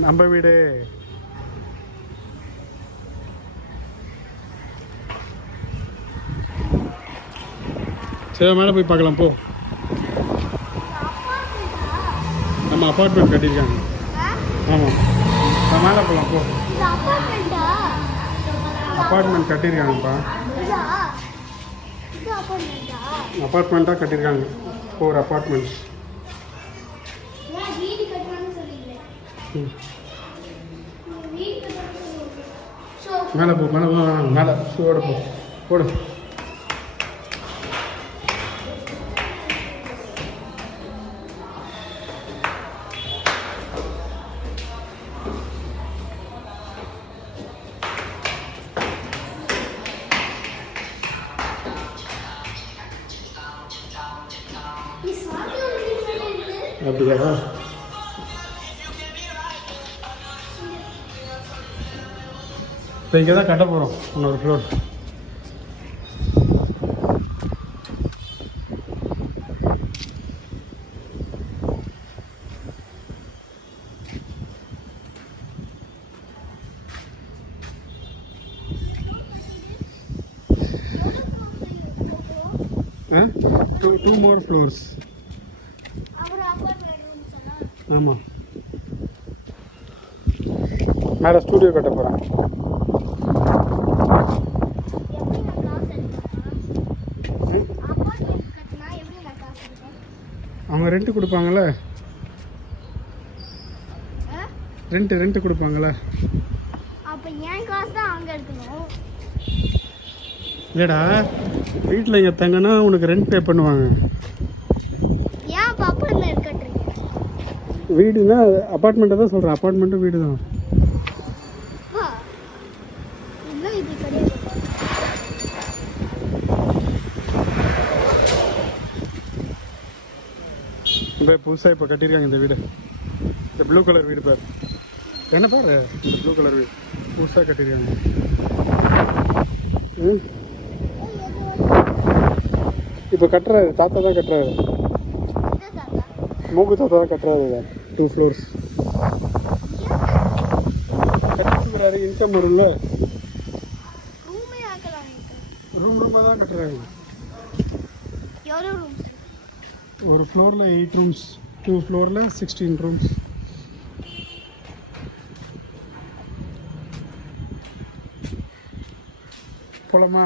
நம்ம வீடு. சரி மேலே போய் பார்க்கலாம் போ. நம்ம அப்பார்ட்மெண்ட் கட்டியிருக்காங்க. ஆமாம் மேலே போகலாம் போ. அப்பார்ட்மெண்ட் கட்டியிருக்காங்கப்பா. அப்பார்ட்மெண்ட்டாக கட்டியிருக்காங்க. ஒரு அப்பார்ட்மெண்ட். மேலே போ மேலே போ மேலே ஷூவோட போ போடு. அப்படியா? இப்போ இங்கே தான் கட்ட போகிறோம் இன்னொரு ஃப்ளோர். டூ மோர் ஃப்ளோர்ஸ். ஆமாம் மேலே ஸ்டூடியோ கட்ட போகிறேன். அவங்க ரெண்ட்டு கொடுப்பாங்கள்ல, ரெண்ட்டு கொடுப்பாங்கள்ல. ஏடா வீட்டில் இங்கே தங்கன்னா உனக்கு ரெண்ட் பே பண்ணுவாங்க. வீடுனா அப்பார்ட்மெண்ட்டை தான் சொல்கிறேன். அப்பார்ட்மெண்ட்டும் வீடு தான். இப்போ புதுசாக இப்போ கட்டியிருக்காங்க இந்த வீடு. இந்த ப்ளூ கலர் வீடு பாரு. என்ன பாரு, இந்த ப்ளூ கலர் வீடு புதுசாக கட்டியிருக்காங்க. இப்போ கட்டுறாரு தாத்தா தான் கட்டுறாரு. மூக்கு தாத்தா தான் கட்டுறாரு. 2 ஃப்ளோர்ஸ் கட்டுறாரு. இன்கம் வரும்ல. ரூமாக தான் கட்டுறாரு. ஒரு ஃப்ளோரில் 8 ரூம்ஸ், 2 ஃப்ளோரில் 16 ரூம்ஸ். போலாமா?